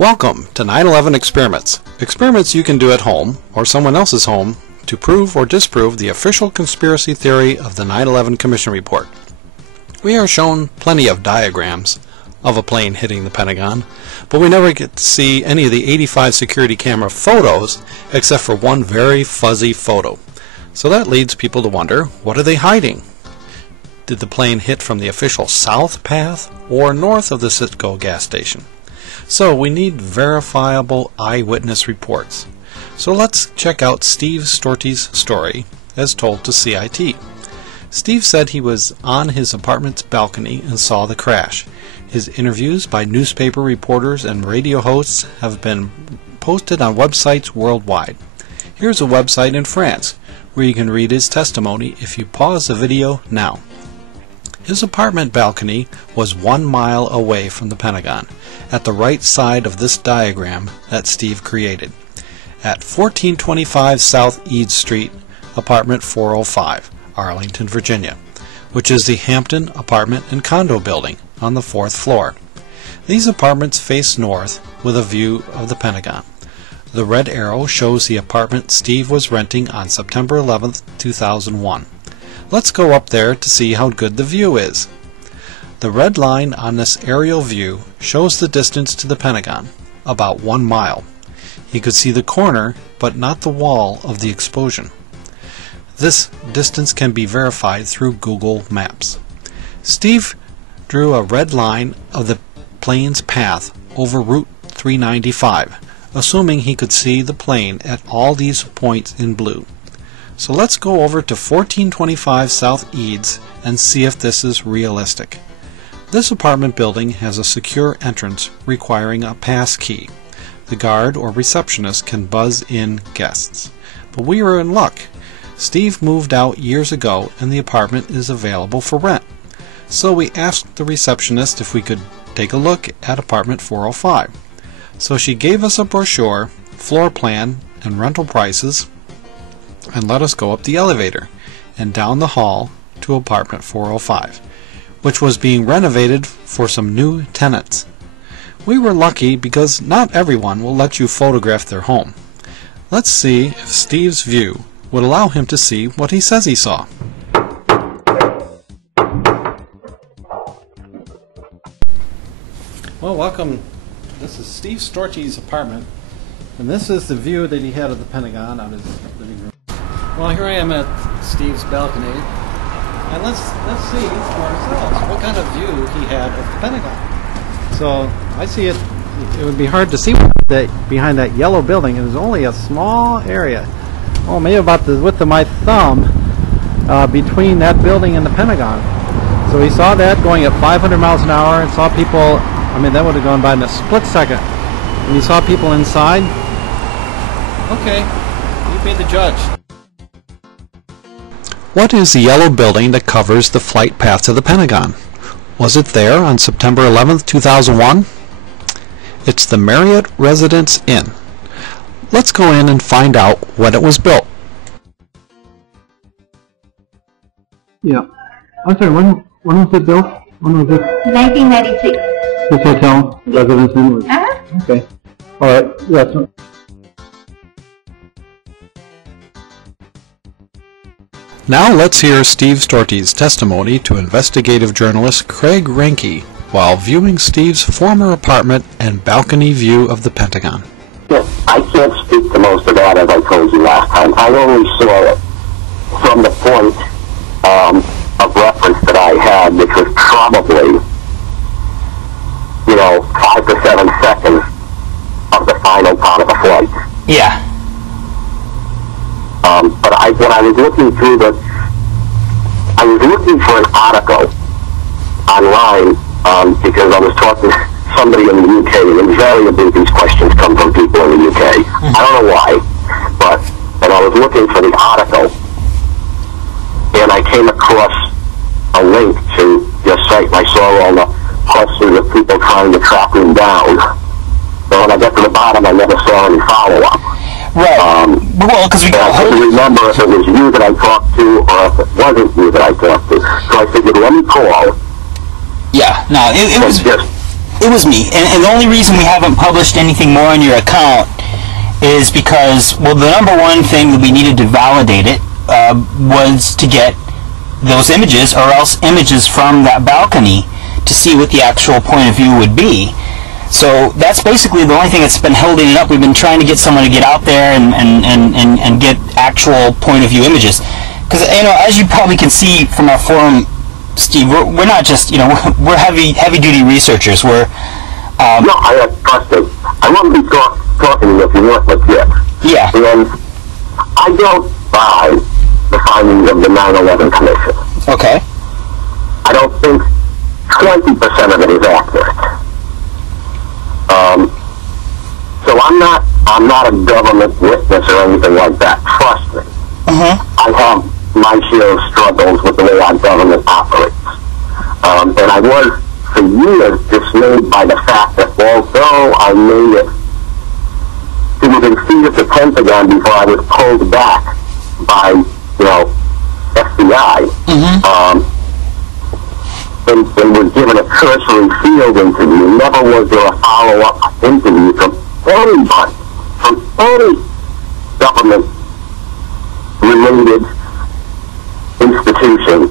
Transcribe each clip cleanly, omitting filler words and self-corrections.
Welcome to 9/11 Experiments. Experiments you can do at home or someone else's home to prove or disprove the official conspiracy theory of the 9/11 Commission Report. We are shown plenty of diagrams of a plane hitting the Pentagon, but we never get to see any of the 85 security camera photos except for one very fuzzy photo. So that leads people to wonder, what are they hiding? Did the plane hit from the official south path or north of the Citgo gas station? So we need verifiable eyewitness reports. So let's check out Steve Storti's story as told to CIT. Steve said he was on his apartment's balcony and saw the crash. His interviews by newspaper reporters and radio hosts have been posted on websites worldwide. Here's a website in France where you can read his testimony if you pause the video now. His apartment balcony was 1 mile away from the Pentagon, at the right side of this diagram that Steve created, at 1425 South Eads Street, apartment 405, Arlington, Virginia, which is the Hampton apartment and condo building on the 4th floor. These apartments face north with a view of the Pentagon. The red arrow shows the apartment Steve was renting on September 11th, 2001. Let's go up there to see how good the view is. The red line on this aerial view shows the distance to the Pentagon, about 1 mile. He could see the corner, but not the wall of the explosion. This distance can be verified through Google Maps. Steve drew a red line of the plane's path over Route 395, assuming he could see the plane at all these points in blue. So let's go over to 1425 South Eads and see if this is realistic. This apartment building has a secure entrance requiring a pass key. The guard or receptionist can buzz in guests. But we were in luck. Steve moved out years ago and the apartment is available for rent. So we asked the receptionist if we could take a look at apartment 405. So she gave us a brochure, floor plan, and rental prices, and let us go up the elevator and down the hall to apartment 405, which was being renovated for some new tenants. We were lucky because not everyone will let you photograph their home. Let's see if Steve's view would allow him to see what he says he saw. Well, welcome. This is Steve Storti's apartment, and this is the view that he had of the Pentagon on his living room. Well, here I am at Steve's balcony, and let's see for ourselves what kind of view he had of the Pentagon. So I see it would be hard to see that behind that yellow building. It was only a small area, maybe about the width of my thumb, between that building and the Pentagon. So he saw that going at 500 miles an hour and saw people. That would have gone by in a split second. And he saw people inside. Okay, you be the judge. What is the yellow building that covers the flight path to the Pentagon? Was it there on September 11th, 2001? It's the Marriott Residence Inn. Let's go in and find out when it was built. Yeah. I'm sorry, when was it built? When was it? 1996. This hotel, Residence Inn? Okay. All right. Yeah. Now let's hear Steve Storti's testimony to investigative journalist Craig Reinke while viewing Steve's former apartment and balcony view of the Pentagon. Yeah, I can't speak to most of that, as I told you last time. I only saw it from the point of reference that I had, which was probably 5 to 7 seconds of the final part of the flight. Yeah. But when I was looking through I was looking for an article online because I was talking to somebody in the UK, and invariably these questions come from people in the UK. I don't know why, but I was looking for the article, and I came across a link to your site, and I saw all the questions of people trying to track him down. But when I got to the bottom, I never saw any follow-up. Right. Well, because we got I couldn't remember if it was you that I talked to or if it wasn't you that I talked to. So I figured, let me call. Yeah. No, it was. Just It was me, and the only reason we haven't published anything more on your account is because, well, the number one thing that we needed to validate it was to get those images, or else images from that balcony, to see what the actual point of view would be. So that's basically the only thing that's been holding it up. We've been trying to get someone to get out there and get actual point of view images. Because, you know, as you probably can see from our forum, Steve, we're not just, you know, we're heavy duty researchers. We're no, I trust it. I wouldn't be talking to you if you weren't legit. Yeah. And I don't buy the findings of the 9/11 Commission. Okay. I don't think 20% of it is accurate. So I'm not a government witness or anything like that. Trust me. I have my share of struggles with the way our government operates. And I was, for years, dismayed by the fact that although I made it within feet of the Pentagon before I was pulled back by, you know, FBI, and was given a cursory field interview, never was there a follow-up interview from anybody, from any government-related institution,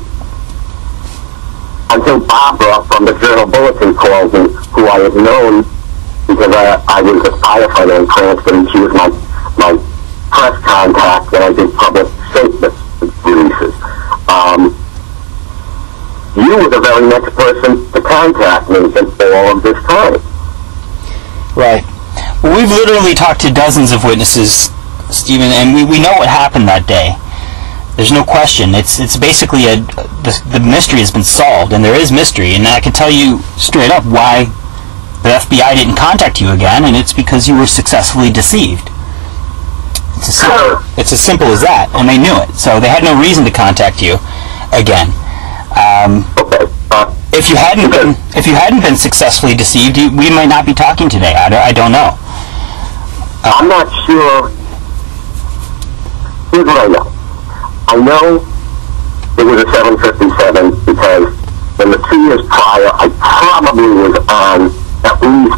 until Barbara from the Journal Bulletin called me, who I had known because I was a firefighter in Cranston, and she was my press contact when I did public statement releases. You were the very next person to contact me in all of this time. Right. Well, we've literally talked to dozens of witnesses, Stephen, and we know what happened that day. There's no question. It's basically the mystery has been solved, and there is mystery, and I can tell you straight up why the FBI didn't contact you again, and it's because you were successfully deceived. It's as simple as that, and they knew it, so they had no reason to contact you again. If you hadn't been successfly deceived, we might not be talking today. I don't know. I'm not sure. Here's what I know. I know it was a 757 because in the 2 years prior, I probably was on at least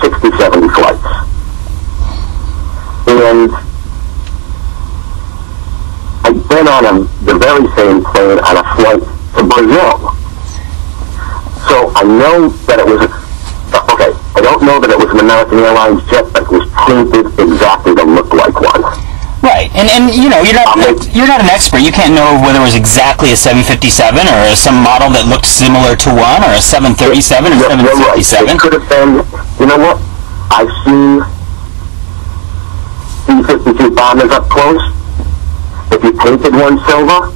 60, 70 flights. And I'd been on the very same plane on a flight to Brazil. So I know that it was, okay, I don't know that it was an American Airlines jet, but it was painted exactly to look like one. Right, and you know, you're not an expert. You can't know whether it was exactly a 757 or some model that looked similar to one, or a 737 or 757. Right. It could have been, you know what, I've seen B-52 bombers up close. If you painted one silver,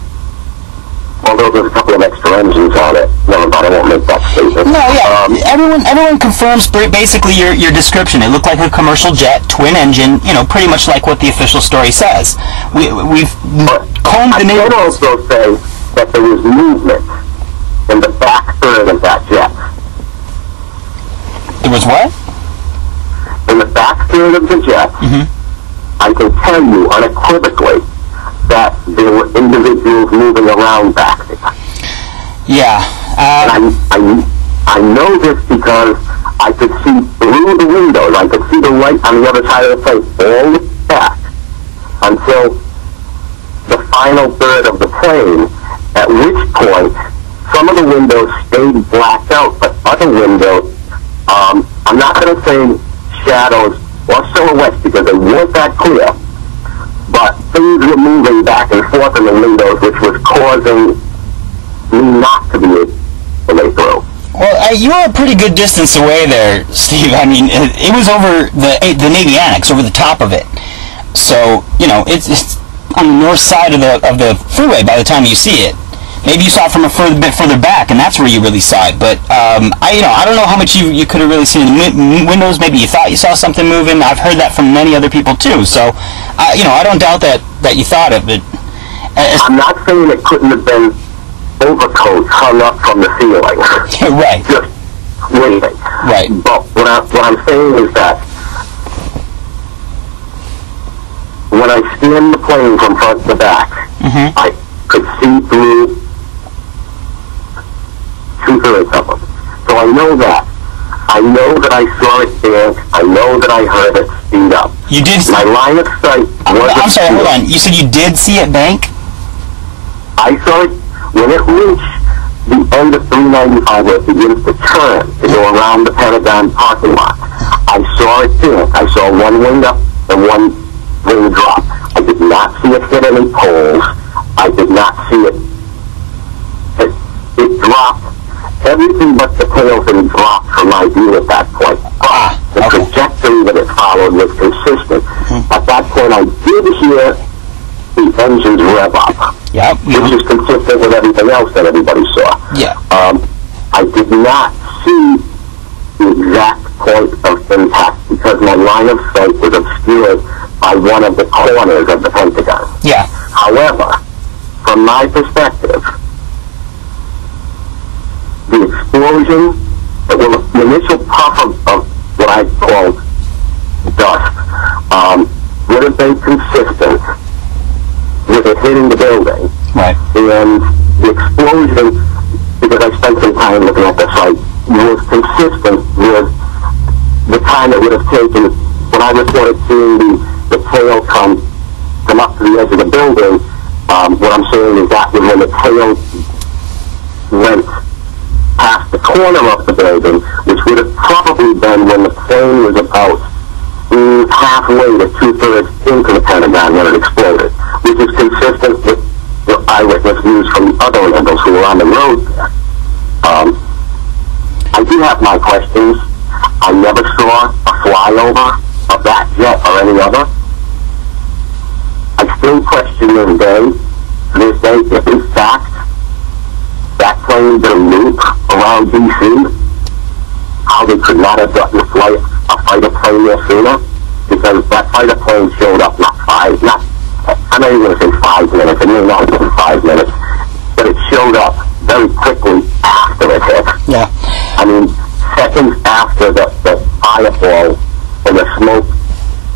although there's a couple of extra engines on it, never mind, I won't make that statement. No, yeah, everyone confirms basically your description. It looked like a commercial jet, twin engine, you know, pretty much like what the official story says. We've combed the neighborhood. I can also say that there was movement in the back third of that jet. There was what? In the back third of the jet, I can tell you unequivocally that there were individuals moving around back there. Yeah. And I know this because I could see through the windows. I could see the light on the other side of the plane all the way back until the final third of the plane, at which point some of the windows stayed blacked out, but other windows, I'm not going to say shadows or silhouettes because they weren't that clear, but things were moving back and forth in the windows, which was causing me not to be able to lay through. Well, you were a pretty good distance away there, Steve. I mean, it was over the Navy Annex, over the top of it. So, you know, it's on the north side of the freeway by the time you see it. Maybe you saw it from a bit further back, and that's where you really saw it. But I don't know how much you could have really seen in the windows. Maybe you thought you saw something moving. I've heard that from many other people too. So, I don't doubt that you thought it. But I'm not saying it couldn't have been overcoats hung up from the ceiling. Right. Just waiting. Right. But what I'm saying is that when I scanned the plane from front to back, I could see through 2/3 of them. So I know that. I know that I saw it there. I know that I heard it speed up. You did. My line of sight was. I'm sorry. Hold on. You said you did see it bank? I saw it when it reached the end of 395, where it begins to turn to go around the Pentagon parking lot. I saw it there. I saw one wing up and one wing drop. I did not see it hit any poles. I did not see it. It dropped. Everything but the tail thing dropped from my view at that point. But the trajectory that it followed was consistent. At that point, I did hear the engines rev up, which is consistent with everything else that everybody saw. Yeah. I did not see the exact point of impact because my line of sight was obscured by one of the corners of the Pentagon. Yeah. However, from my perspective, the explosion, the initial puff of what I called dust, would have been consistent with it hitting the building. Right. And the explosion, because I spent some time looking at the site, was consistent with the time it would have taken when I reported seeing the tail come up to the edge of the building. What I'm saying is that was when the tail went past the corner of the building, which would have probably been when the plane was about halfway to 2/3 into the Pentagon when it exploded, which is consistent with the eyewitness views from the other angles who were on the road there. I do have my questions. I never saw a flyover of that jet or any other. I still question this day, if in fact that plane did a loop around D.C., how they could not have gotten a fighter plane there sooner, because that fighter plane showed up I'm not even going to say 5 minutes, it may not have been 5 minutes, but it showed up very quickly after it hit. Yeah. I mean, seconds after the fireball and the smoke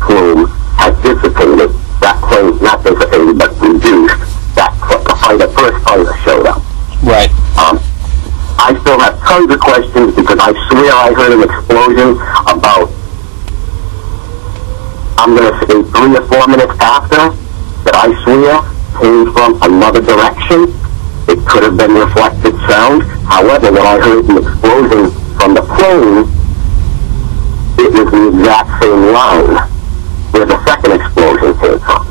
plume had dissipated, that plane, not dissipated, but reduced, the first fighter showed up. Right. I still have tons of questions because I swear I heard an explosion about, I'm going to say 3 or 4 minutes after, that I swear came from another direction. It could have been reflected sound. However, when I heard the explosion from the plane, it was the exact same line where the second explosion came from.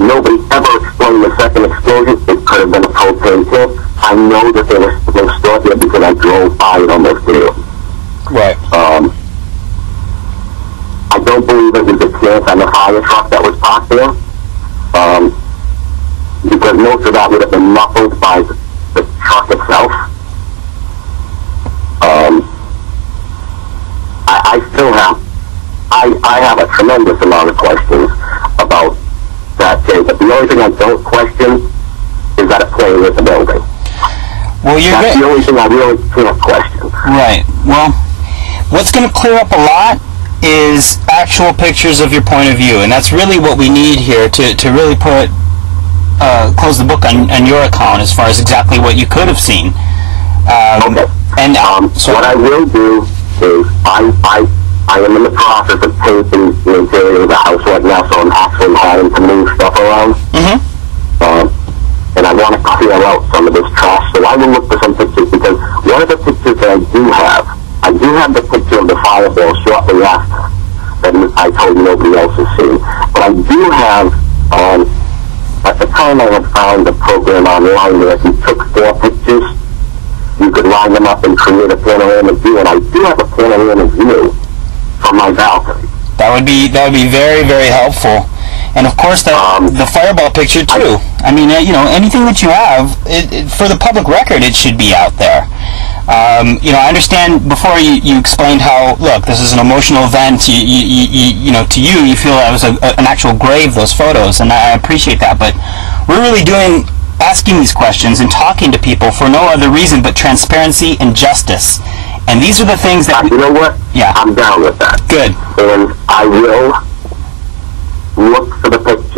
Nobody ever explained the second explosion. It could have been a propane tank. I know that they were stored there because I drove by it almost daily. Right. I don't believe it was a chance on the fire truck that was parked there, because most of that would have been muffled by the truck itself. I have a tremendous amount of questions about that day, but the only thing I don't question is that a plane hit the building. Well, that's the only thing I really can't question. Right. Well, what's going to clear up a lot is actual pictures of your point of view, and that's really what we need here to really close the book on your account as far as exactly what you could have seen. Okay. And so what I will do is I am in the process of painting the interior of the house right now, so I'm actually having to move stuff around. And I want to clear out some of this trash, so I will look for some pictures, because one of the pictures that I do have the picture of the fireball shortly after that I told you nobody else has seen. But I do have, at the time I had found a program online where if you took 4 pictures, you could line them up and create a panoramic view, and I do have a panoramic view from my balcony. That would be very, very helpful. And of course, the fireball picture too. I mean, anything that you have, for the public record, it should be out there. I understand before you explained how, look, this is an emotional event. To you feel that was an actual grave, those photos, and I appreciate that. But we're really asking these questions and talking to people for no other reason but transparency and justice. And these are the things that you know what? Yeah. I'm down with that. Good. And I will look for the picture.